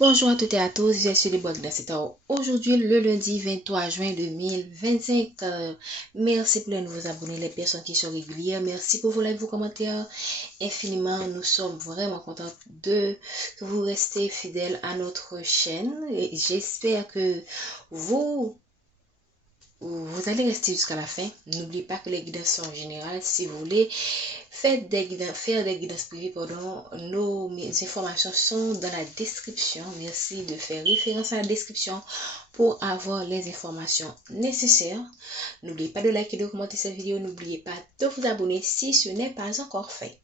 Bonjour à toutes et à tous, je suis les Bois de aujourd'hui, le lundi 23 juin 2025. Merci pour les nouveaux abonnés, les personnes qui sont régulières. Merci pour vos likes, vos commentaires. Infiniment, nous sommes vraiment contents de que vous restez fidèles à notre chaîne. Et j'espère que vous allez rester jusqu'à la fin. N'oubliez pas que les guidances sont générales. Si vous voulez faire des guidances privées, nos informations sont dans la description. Merci de faire référence à la description pour avoir les informations nécessaires. N'oubliez pas de liker et de commenter cette vidéo. N'oubliez pas de vous abonner si ce n'est pas encore fait.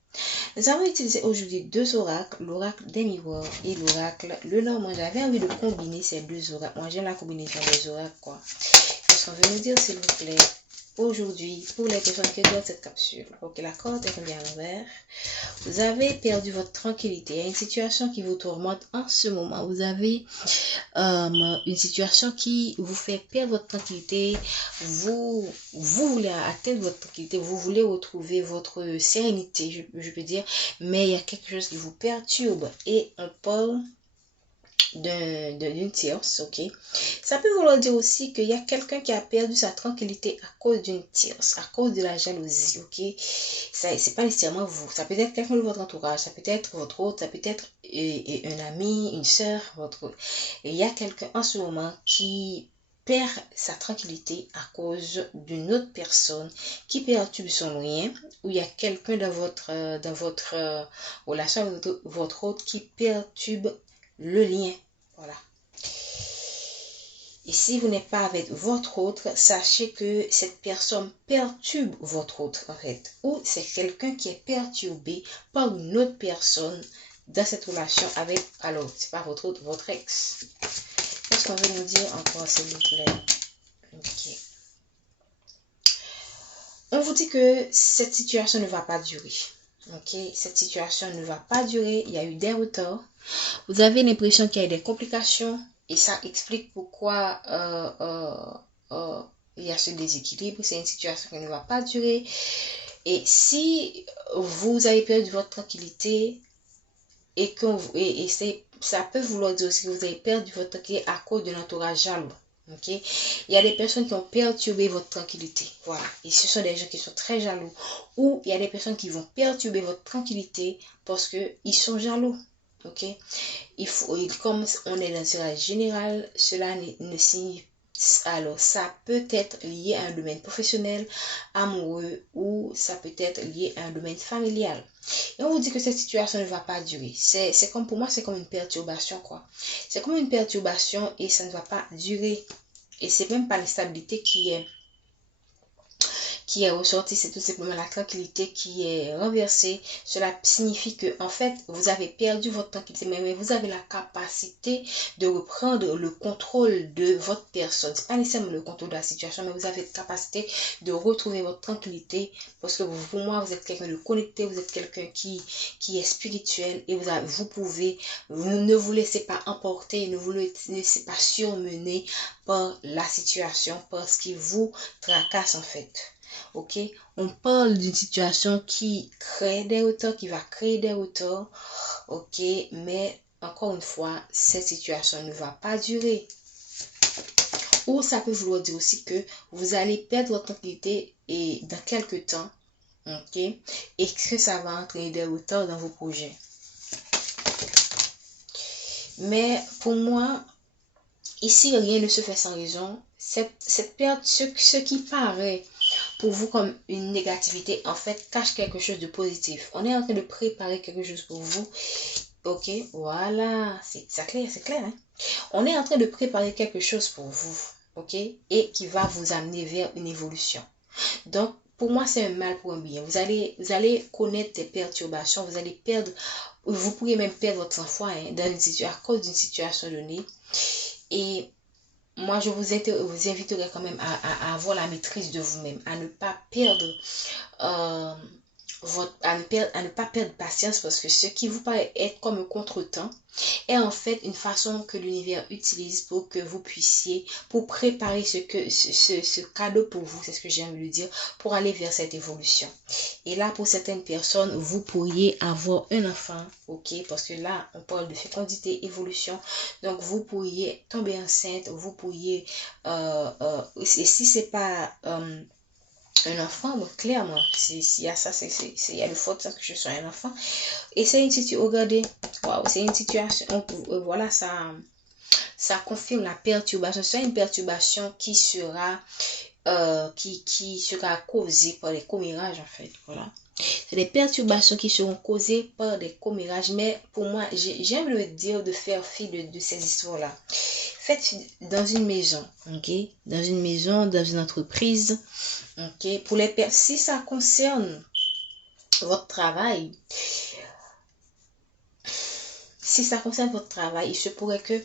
Nous avons utilisé aujourd'hui deux oracles, l'oracle des miroirs et l'oracle le Normand. J'avais envie de combiner ces deux oracles. Moi, j'aime la combinaison des oracles, quoi. Qu'est-ce qu'on veut nous dire, s'il vous plaît, aujourd'hui, pour les personnes qui regardent cette capsule? Ok, la corde est bien à l'envers. Vous avez perdu votre tranquillité. Il y a une situation qui vous tourmente en ce moment. Vous avez une situation qui vous fait perdre votre tranquillité. Vous voulez atteindre votre tranquillité. Vous voulez retrouver votre sérénité, je peux dire. Mais il y a quelque chose qui vous perturbe. Et on parle d'une tierce, ok. Ça peut vouloir dire aussi qu'il y a quelqu'un qui a perdu sa tranquillité à cause d'une tierce, à cause de la jalousie, ok. C'est pas nécessairement vous, ça peut être quelqu'un de votre entourage, ça peut être votre autre, ça peut être un ami, une soeur, il y a quelqu'un en ce moment qui perd sa tranquillité à cause d'une autre personne qui perturbe son lien, ou il y a quelqu'un dans votre relation avec votre autre qui perturbe le lien. Voilà. Et si vous n'êtes pas avec votre autre, sachez que cette personne perturbe votre autre, en fait. Ou c'est quelqu'un qui est perturbé par une autre personne dans cette relation avec, alors, c'est pas votre autre, votre ex. Qu'est-ce qu'on veut nous dire encore, s'il vous plaît? Ok. On vous dit que cette situation ne va pas durer. Ok, cette situation ne va pas durer. Il y a eu des retards. Vous avez l'impression qu'il y a eu des complications. Et ça explique pourquoi il y a ce déséquilibre. C'est une situation qui ne va pas durer. Et si vous avez perdu votre tranquillité et ça peut vouloir dire aussi que vous avez perdu votre tranquillité à cause d'un entourage jaloux. Ok, il y a des personnes qui ont perturbé votre tranquillité. Voilà. Et ce sont des gens qui sont très jaloux. Ou il y a des personnes qui vont perturber votre tranquillité parce qu'ils sont jaloux. Ok, comme on est dans un tirage général, cela ne signifie. Alors, ça peut être lié à un domaine professionnel, amoureux, ou ça peut être lié à un domaine familial. Et on vous dit que cette situation ne va pas durer. C'est comme, pour moi, c'est comme une perturbation, quoi. C'est comme une perturbation et ça ne va pas durer. Et c'est même pas l'instabilité qui est ressorti, c'est tout simplement la tranquillité qui est renversée. Cela signifie que, en fait, vous avez perdu votre tranquillité, mais vous avez la capacité de reprendre le contrôle de votre personne. C'est pas nécessairement le contrôle de la situation, mais vous avez la capacité de retrouver votre tranquillité parce que pour moi, vous êtes quelqu'un de connecté, vous êtes quelqu'un qui est spirituel et vous ne vous laissez pas emporter, ne vous laissez pas surmener par la situation, par ce qui vous tracasse, en fait. Ok, on parle d'une situation qui crée des retards, qui va créer des retards. Ok, mais encore une fois, cette situation ne va pas durer. Ou ça peut vouloir dire aussi que vous allez perdre votre tranquillité et dans quelques temps. Ok, et que ça va entraîner des retards dans vos projets. Mais pour moi, ici, rien ne se fait sans raison. Cette perte, ce qui paraît pour vous comme une négativité, en fait, cache quelque chose de positif. On est en train de préparer quelque chose pour vous. Ok, voilà, c'est clair, c'est clair. Hein? On est en train de préparer quelque chose pour vous. Ok, et qui va vous amener vers une évolution. Donc, pour moi, c'est un mal pour un bien. Vous allez connaître des perturbations, vous pourriez même perdre votre foi hein, à cause d'une situation donnée. Et moi, je vous inviterai quand même à avoir la maîtrise de vous-même, à ne pas perdre à ne pas perdre patience, parce que ce qui vous paraît être comme un contretemps est en fait une façon que l'univers utilise pour que vous puissiez, pour préparer ce cadeau pour vous, c'est ce que j'aime le dire, pour aller vers cette évolution. Et là, pour certaines personnes, vous pourriez avoir un enfant, ok, parce que là, on parle de fécondité, évolution, donc vous pourriez tomber enceinte, vous pourriez, et si c'est pas un enfant, bon, clairement, s'il y a ça, il y a de fortes chances que je sois un enfant. Et c'est une situation, regardez, waouh, c'est une situation, voilà, ça confirme la perturbation. C'est une perturbation qui sera, qui sera causée par les commérages, en fait, voilà. C'est des perturbations qui seront causées par des commérages, mais pour moi, j'aime le dire de faire fi de ces histoires-là. Faites dans une maison, ok, dans une maison, dans une entreprise, ok, pour les personnes, si ça concerne votre travail, il se pourrait que,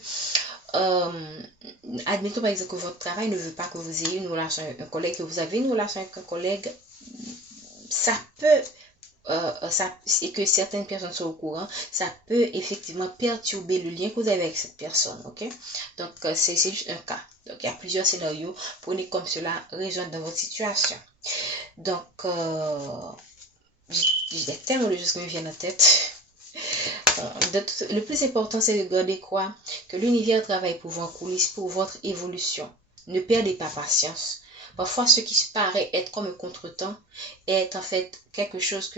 admettons par exemple que votre travail ne veut pas que vous ayez une relation avec un collègue, que vous avez une relation avec un collègue, ça peut, et que certaines personnes sont au courant, ça peut effectivement perturber le lien que vous avez avec cette personne, ok? Donc, c'est juste un cas. Donc, il y a plusieurs scénarios. Prenez comme cela résonne dans votre situation. Donc, j'ai tellement de choses qui me viennent en tête. Le plus important, c'est de garder quoi? Que l'univers travaille pour vous en coulisses, pour votre évolution. Ne perdez pas patience. Parfois, ce qui se paraît être comme un contretemps est en fait quelque chose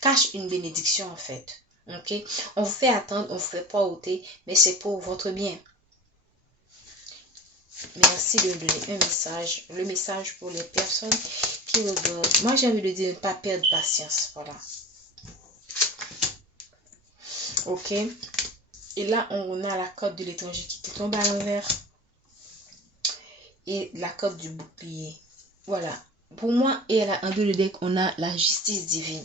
cache une bénédiction en fait. Ok? On vous fait attendre, on vous fait pas ôter, mais c'est pour votre bien. Merci de donner un message. Le message pour les personnes qui regardent. Moi, j'ai envie de dire ne pas perdre patience. Voilà. Ok? Et là, on a la corde de l'étranger qui tombe à l'envers. Et la corde du bouclier. Voilà. Pour moi, et là, en deux le deck, on a la justice divine.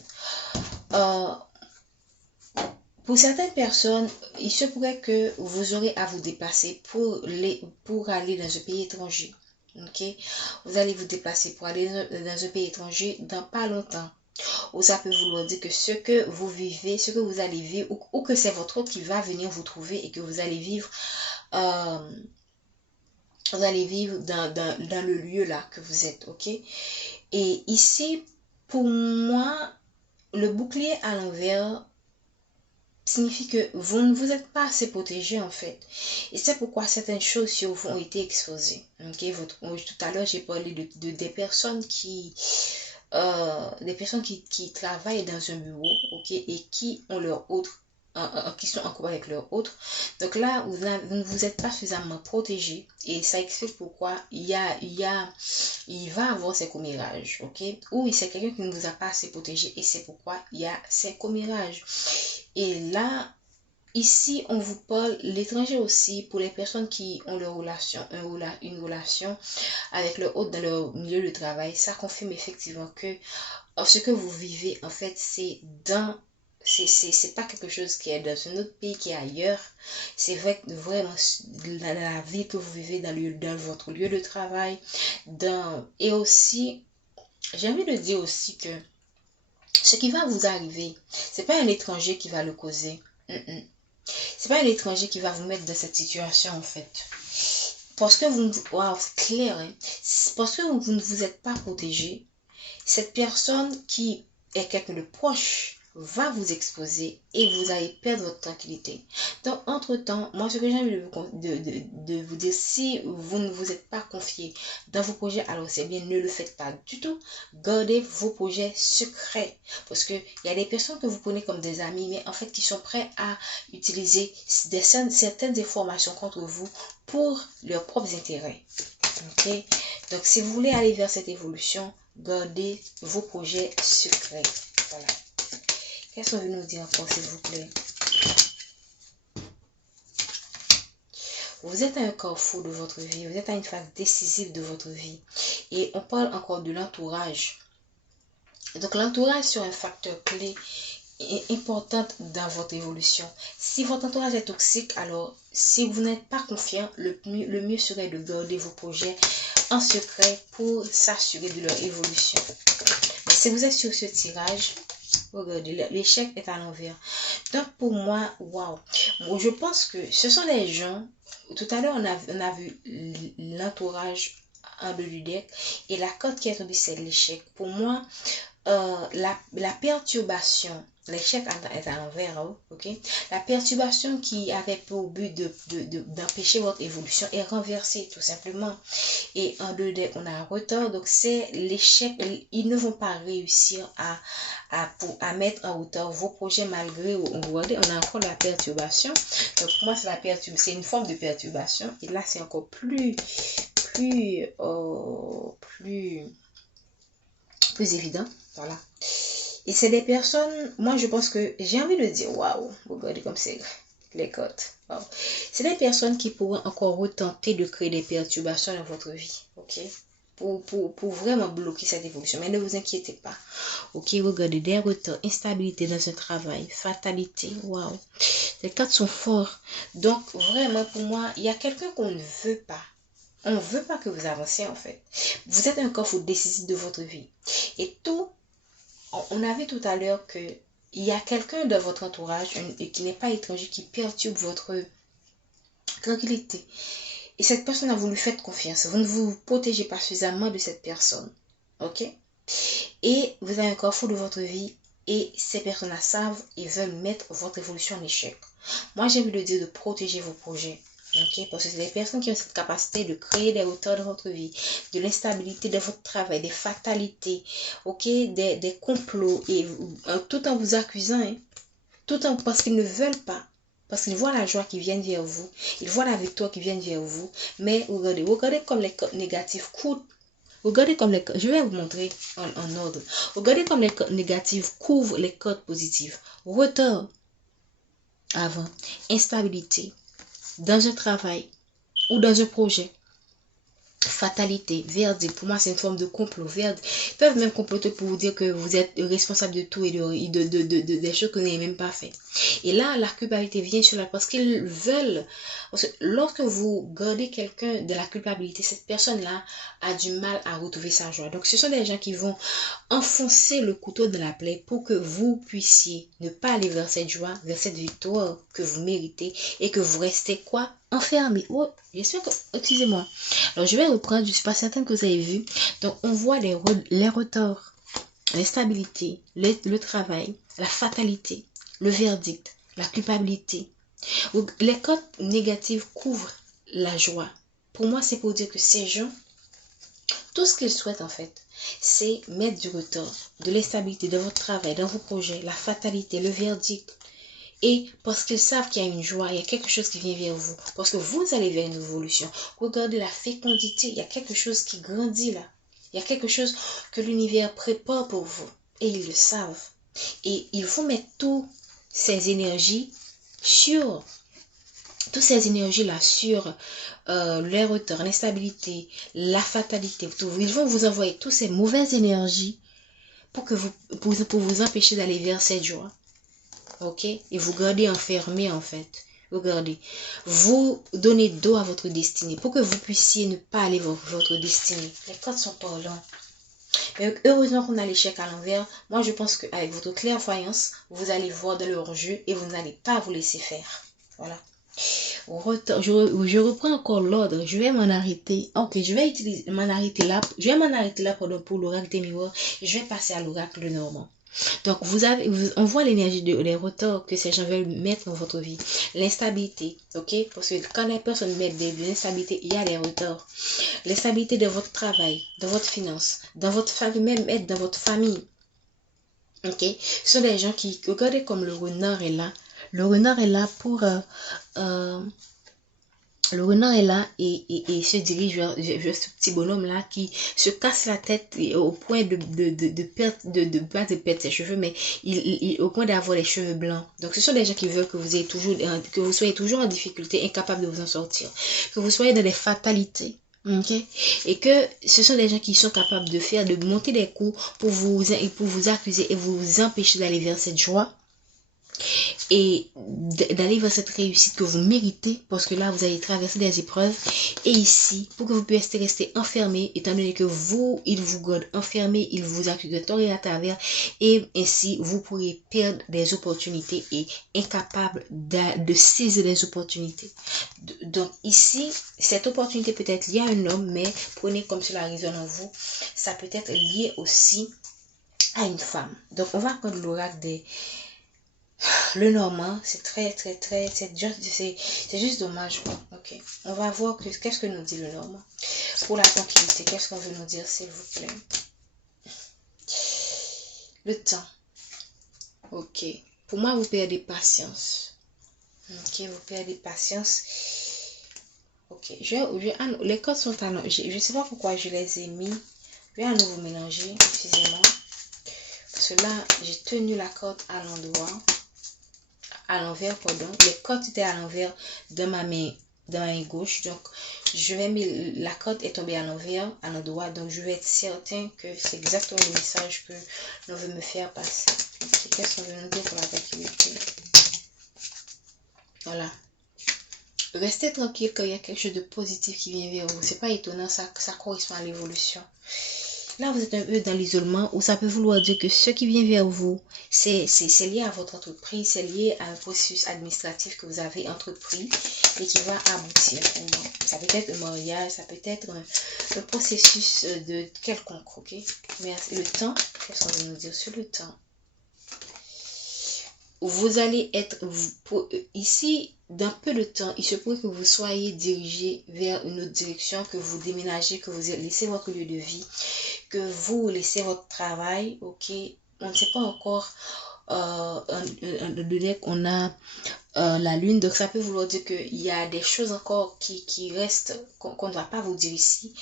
Pour certaines personnes, il se pourrait que vous aurez à vous déplacer pour aller dans un pays étranger. Ok? Vous allez vous déplacer pour aller dans un pays étranger dans pas longtemps. Ou ça peut vouloir dire que ce que vous vivez, ce que vous allez vivre, ou que c'est votre autre qui va venir vous trouver et que vous allez vivre, dans le lieu là que vous êtes, ok? Et ici, pour moi, le bouclier à l'envers signifie que vous ne vous êtes pas assez protégé en fait. Et c'est pourquoi certaines choses sur vous ont été exposées. Ok? Tout à l'heure, j'ai parlé des personnes qui travaillent dans un bureau, ok, et qui ont leur autre, qui sont en couple avec leur autre. Donc là, vous ne vous êtes pas suffisamment protégé et ça explique pourquoi il va avoir ces commérages, ok, ou c'est quelqu'un qui ne vous a pas assez protégé et c'est pourquoi il y a ces commérages. Et là, ici, on vous parle l'étranger aussi pour les personnes qui ont une relation avec leur hôte dans leur milieu de travail. Ça confirme effectivement que ce que vous vivez, en fait, c'est pas quelque chose qui est dans un autre pays, qui est ailleurs. C'est vraiment la vie que vous vivez dans votre lieu de travail. Et aussi, j'ai envie de dire aussi que ce qui va vous arriver, c'est pas un étranger qui va le causer. C'est pas un étranger qui va vous mettre dans cette situation en fait. Parce que c'est clair, hein? Parce que vous ne vous êtes pas protégé, cette personne qui est quelqu'un de proche va vous exposer et vous allez perdre votre tranquillité. Donc, entre-temps, moi, ce que j'ai envie de vous dire, si vous ne vous êtes pas confié dans vos projets, alors c'est bien, ne le faites pas du tout. Gardez vos projets secrets. Parce qu'il y a des personnes que vous prenez comme des amis, mais en fait, qui sont prêts à utiliser certaines informations contre vous pour leurs propres intérêts. Ok? Donc, si vous voulez aller vers cette évolution, gardez vos projets secrets. Voilà. Qu'est-ce qu'on veut nous dire encore, s'il vous plaît? Vous êtes à un carrefour de votre vie. Vous êtes à une phase décisive de votre vie. Et on parle encore de l'entourage. Donc, l'entourage sur un facteur clé est important dans votre évolution. Si votre entourage est toxique, alors si vous n'êtes pas confiant, le mieux serait de garder vos projets en secret pour s'assurer de leur évolution. Si vous êtes sur ce tirage, regardez, l'échec est à l'envers. Donc pour moi, waouh. Je pense que ce sont des gens, tout à l'heure on a vu l'entourage en deux du deck et la carte qui est tombée c'est l'échec. Pour moi, la perturbation, l'échec est à l'envers, ok? La perturbation qui avait pour but d'empêcher votre évolution est renversée tout simplement. Et en deux decks, on a un retard, donc c'est l'échec. Ils ne vont pas réussir à mettre en hauteur vos projets malgré, regardez, on a encore la perturbation. Donc pour moi, c'est une forme de perturbation. Et là, c'est encore plus évident. Voilà. Et c'est des personnes, moi je pense que j'ai envie de dire, waouh, regardez comme c'est les cotes. Wow. C'est des personnes qui pourront encore retenter de créer des perturbations dans votre vie. Ok? Pour vraiment bloquer cette évolution. Mais ne vous inquiétez pas. Ok, regardez, des retards, instabilité dans un travail, fatalité. Waouh. Les cartes sont fortes. Donc, vraiment, pour moi, il y a quelqu'un qu'on ne veut pas. On ne veut pas que vous avanciez en fait. Vous êtes un coffre décisif de votre vie. Et tout, on a vu tout à l'heure que il y a quelqu'un dans votre entourage qui n'est pas étranger qui perturbe votre tranquillité. Et cette personne a voulu faire confiance. Vous ne vous protégez pas suffisamment de cette personne. Ok? Et vous avez un coffre de votre vie et ces personnes-là savent et veulent mettre votre évolution en échec. Moi, j'ai envie de dire de protéger vos projets. Okay? Parce que c'est des personnes qui ont cette capacité de créer des hauteurs dans votre vie, de l'instabilité de votre travail, des fatalités, okay? des complots, et tout en vous accusant, hein? Parce qu'ils ne veulent pas, parce qu'ils voient la joie qui vient vers vous, ils voient la victoire qui vient vers vous, mais regardez comme les codes négatifs coûtent. Regardez comme je vais vous montrer en ordre. Regardez comme les codes négatifs couvrent les codes positifs. Retard avant, instabilité dans un travail ou dans un projet, fatalité, verdict. Pour moi, c'est une forme de complot. Verdict. Ils peuvent même comploter pour vous dire que vous êtes responsable de tout et des choses que vous n'avez même pas fait. Et là, la culpabilité vient sur la parce qu'ils veulent. Parce que lorsque vous gardez quelqu'un de la culpabilité, cette personne-là a du mal à retrouver sa joie. Donc, ce sont des gens qui vont enfoncer le couteau dans la plaie pour que vous puissiez ne pas aller vers cette joie, vers cette victoire que vous méritez et que vous restez quoi? Enfermé. Oh, j'espère que... Excusez-moi. Alors, je vais reprendre. Je ne suis pas certaine que vous avez vu. Donc, on voit les retards, l'instabilité, le travail, la fatalité, le verdict, la culpabilité. Les codes négatifs couvrent la joie. Pour moi, c'est pour dire que ces gens, tout ce qu'ils souhaitent en fait, c'est mettre du retard, de l'instabilité dans votre travail, dans vos projets, la fatalité, le verdict. Et parce qu'ils savent qu'il y a une joie, il y a quelque chose qui vient vers vous. Parce que vous allez vers une évolution. Regardez la fécondité, il y a quelque chose qui grandit là. Il y a quelque chose que l'univers prépare pour vous. Et ils le savent. Et ils vont mettre toutes ces énergies sur... Toutes ces énergies-là sur les retards, l'instabilité, la fatalité. Ils vont vous envoyer toutes ces mauvaises énergies pour vous empêcher d'aller vers cette joie. Ok? Et vous gardez enfermé en fait. Regardez. Vous donnez dos à votre destinée pour que vous puissiez ne pas aller vers votre destinée. Les cartes sont parlants. Mais heureusement qu'on a l'échec à l'envers. Moi, je pense qu'avec votre clairvoyance, vous allez voir dans leur jeu et vous n'allez pas vous laisser faire. Voilà. Je reprends encore l'ordre. Je vais m'en arrêter. Ok, je vais m'en arrêter là. Je vais m'en arrêter là pour l'oracle des miroirs. Et je vais passer à l'oracle de Normand. Donc, on voit l'énergie des retards que ces gens veulent mettre dans votre vie. L'instabilité, ok? Parce que quand les personnes mettent de l'instabilité, il y a des retards. L'instabilité de votre travail, de votre finance, dans votre famille, même être dans votre famille. Ok? Ce sont des gens qui, regardez comme le renard est là. Le renard est là pour... le renard est là et se dirige vers ce petit bonhomme là qui se casse la tête au point de perdre ses cheveux, mais au point d'avoir les cheveux blancs. Donc ce sont des gens qui veulent que vous soyez toujours en difficulté, incapable de vous en sortir, que vous soyez dans des fatalités. Okay? Et que ce sont des gens qui sont capables de monter des coups pour vous accuser et vous empêcher d'aller vers cette joie. et d'aller vers cette réussite que vous méritez, parce que là vous allez traverser des épreuves. Et ici, pour que vous puissiez rester enfermé, étant donné que vous, il vous garde enfermé, il vous accuse de tort et à travers, et ainsi vous pourrez perdre des opportunités et incapable de saisir les opportunités. Donc ici, cette opportunité peut être liée à un homme, mais prenez comme cela résonne en vous, ça peut être lié aussi à une femme. Donc on va prendre l'oracle des le normand. C'est très c'est juste dommage. Ok, on va voir qu'est-ce que nous dit le normand pour la tranquillité. Qu'est-ce qu'on veut nous dire, s'il vous plaît? Le temps. Ok, pour moi vous perdez patience. Ok, vous perdez patience. Ok, les cartes sont à je sais pas pourquoi je les ai mis. Je vais à nouveau mélanger, excusez-moi, parce que là j'ai tenu la corde à l'envers, pardon. Les cartes étaient à l'envers de ma main gauche, donc je vais mettre la corde est tombée à l'envers, à l'endroit, donc je vais être certain que c'est exactement le message que l'on veut me faire passer. Okay. Qu'est-ce qu'on veut nous dire pour la tranquillité? Voilà. Restez tranquille quand il y a quelque chose de positif qui vient vers vous. C'est pas étonnant, ça correspond à l'évolution. Là, vous êtes un peu dans l'isolement, où ça peut vouloir dire que ce qui vient vers vous, c'est lié à votre entreprise, c'est lié à un processus administratif que vous avez entrepris et qui va aboutir. Ça peut être un mariage, ça peut être un processus de quelconque, ok? Mais le temps, qu'est-ce qu'on veut nous dire sur le temps? Vous allez être, ici, dans peu de temps, il se pourrait que vous soyez dirigé vers une autre direction, que vous déménagez, que vous laissez votre lieu de vie, que vous laissez votre travail, ok? On ne sait pas encore, on a la lune, donc ça peut vouloir dire qu'il y a des choses encore qui restent, qu'on ne va pas vous dire ici,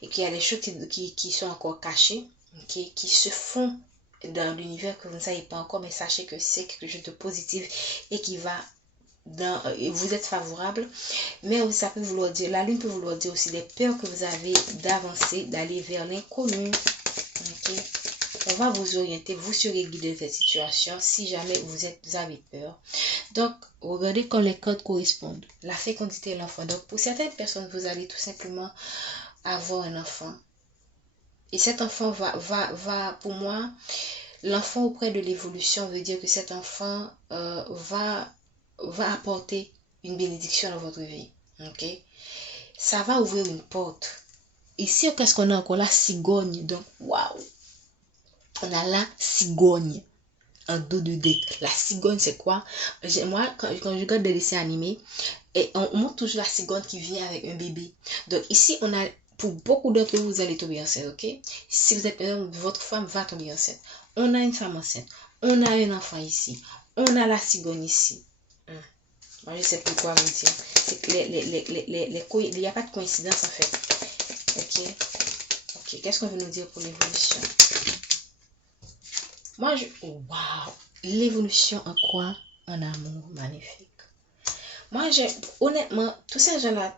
et qu'il y a des choses qui sont encore cachées, okay? Qui se font dans l'univers que vous ne savez pas encore, mais sachez que c'est quelque chose de positif et qui va vous êtes favorable. Mais ça peut vouloir dire, la lune peut vouloir dire aussi des peurs que vous avez d'avancer, d'aller vers l'inconnu. Okay? On va vous orienter, vous serez guidé de cette situation si jamais vous avez peur. Donc, regardez quand les codes correspondent. La fécondité et l'enfant. Donc, pour certaines personnes, vous allez tout simplement avoir un enfant. Et cet enfant va pour moi, l'enfant auprès de l'évolution veut dire que cet enfant va apporter une bénédiction dans votre vie. Ok? Ça va ouvrir une porte. Ici, qu'est-ce qu'on a encore? La cigogne. Donc, waouh! On a la cigogne. Un dos de dé. La cigogne, c'est quoi? Moi, quand je regarde des dessins animés, et on montre toujours la cigogne qui vient avec un bébé. Donc, ici, on a, pour beaucoup d'entre vous, vous allez tomber enceinte, ok? Si vous êtes un homme, votre femme va tomber enceinte. On a une femme enceinte. On a un enfant ici. On a la cigogne ici. Moi, je sais plus quoi vous dire. C'est que il n'y a pas de coïncidence, en fait. Ok? Ok, qu'est-ce qu'on veut nous dire pour l'évolution? Moi, waouh! L'évolution en quoi? En amour, magnifique. Moi, honnêtement, tous ces gens-là,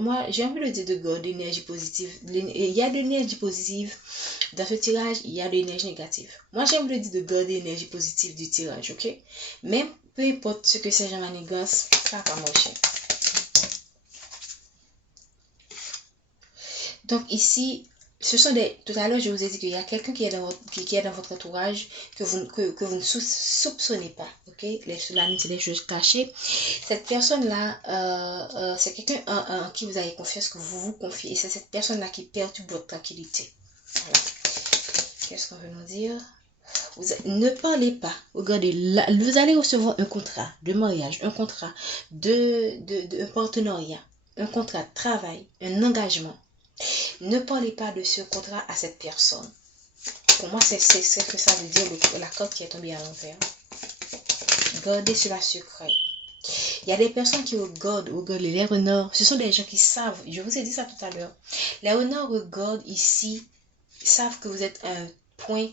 moi, j'ai envie de dire de garder l'énergie positive. Il y a de l'énergie positive dans ce tirage, il y a de l'énergie négative. Moi, j'ai envie de dire de garder l'énergie positive du tirage, ok? Même peu importe ce que ces gens manigance, ça va pas marcher. Donc ici, ce sont tout à l'heure, je vous ai dit qu'il y a quelqu'un qui est dans votre entourage que vous ne soupçonnez pas. Ok? La nuit, c'est des choses cachées. Cette personne-là, c'est quelqu'un en qui vous avez confiance, que vous vous confiez. Et c'est cette personne-là qui perturbe votre tranquillité. Voilà. Qu'est-ce qu'on veut nous dire? Ne parlez pas. Regardez, là, vous allez recevoir un contrat de mariage, un contrat de partenariat, un contrat de travail, un engagement. Ne parlez pas de ce contrat à cette personne. Pour moi, c'est ce que ça veut dire, la corde qui est tombée à l'envers. Gardez cela secret. Il y a des personnes qui regardent les renards. Ce sont des gens qui savent. Je vous ai dit ça tout à l'heure. Les renards regardent ici, savent que vous êtes à un point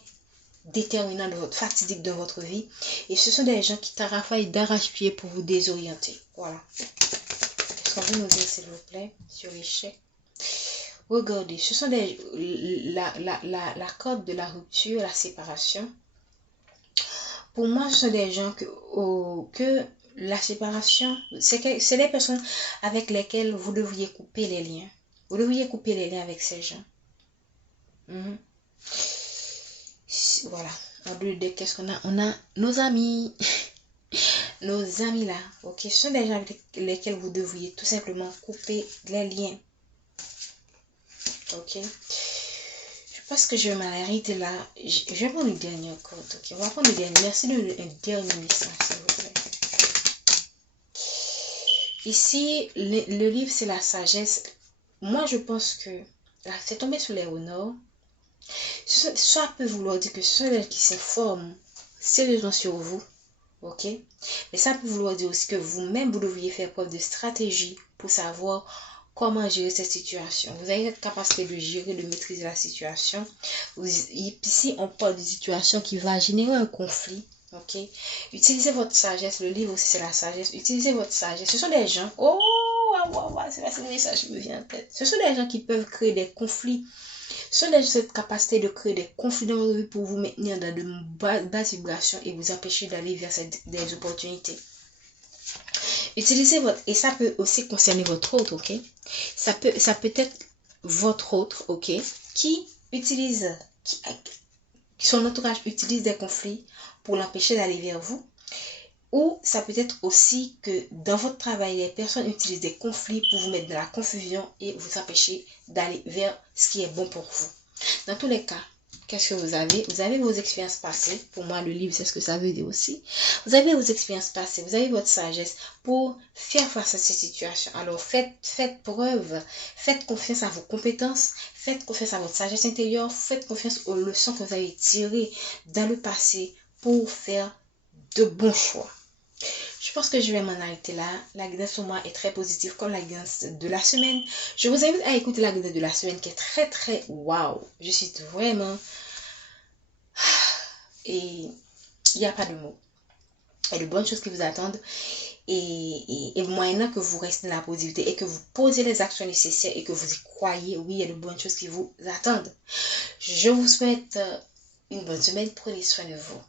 déterminant de votre fatidique de votre vie. Et ce sont des gens qui t'arrachent d'arrache-pied pour vous désorienter. Voilà. Qu'est-ce qu'on veut nous dire, s'il vous plaît, sur l'échec? Regardez, ce sont la corde de la rupture, la séparation. Pour moi, ce sont des gens que la séparation, c'est des personnes avec lesquelles vous devriez couper les liens. Vous devriez couper les liens avec ces gens. Mhm. Voilà. En deux, qu'est-ce qu'on a? On a nos amis. Nos amis là, ok? Ce sont des gens avec lesquels vous devriez tout simplement couper les liens. Ok? Je pense que je vais m'arrêter là. Je vais prendre une dernière carte. Ok? On va prendre une dernière. Merci de un dernier message, s'il vous plaît. Ici, le livre, c'est la sagesse. Moi, je pense que là, c'est tombé sur les honneurs. Ça peut vouloir dire que ce sont les gens qui s'informent sérieusement sur vous. Ok? Mais ça peut vouloir dire aussi que vous-même, vous devriez faire preuve de stratégie pour savoir comment gérer cette situation. Vous avez cette capacité de gérer, de maîtriser la situation. Ici, on parle de situation qui va générer un conflit. Ok? Utilisez votre sagesse. Le livre aussi, c'est la sagesse. Utilisez votre sagesse. Ce sont des gens. Oh, c'est pas ce message qui me vient en tête. Ce sont des gens qui peuvent créer des conflits. Ce sont cette capacité de créer des conflits dans votre vie pour vous maintenir dans de basses vibrations et vous empêcher d'aller vers des opportunités. Utilisez votre... Et ça peut aussi concerner votre autre, ok? Ça peut être votre autre, ok? Qui utilise... son entourage utilise des conflits pour l'empêcher d'aller vers vous. Ou ça peut être aussi que dans votre travail, les personnes utilisent des conflits pour vous mettre dans la confusion et vous empêcher d'aller vers ce qui est bon pour vous. Dans tous les cas, qu'est-ce que vous avez? Vous avez vos expériences passées. Pour moi, le livre, c'est ce que ça veut dire aussi. Vous avez vos expériences passées. Vous avez votre sagesse pour faire face à ces situations. Alors, faites preuve. Faites confiance à vos compétences. Faites confiance à votre sagesse intérieure. Faites confiance aux leçons que vous avez tirées dans le passé pour faire de bons choix. Je pense que je vais m'en arrêter là. La guidance pour moi est très positive comme la guidance de la semaine. Je vous invite à écouter la guidance de la semaine qui est très très waouh. Je suis vraiment... Et il n'y a pas de mots. Il y a de bonnes choses qui vous attendent. Et moyennant que vous restez dans la positivité et que vous posez les actions nécessaires et que vous y croyez, oui, il y a de bonnes choses qui vous attendent. Je vous souhaite une bonne semaine. Prenez soin de vous.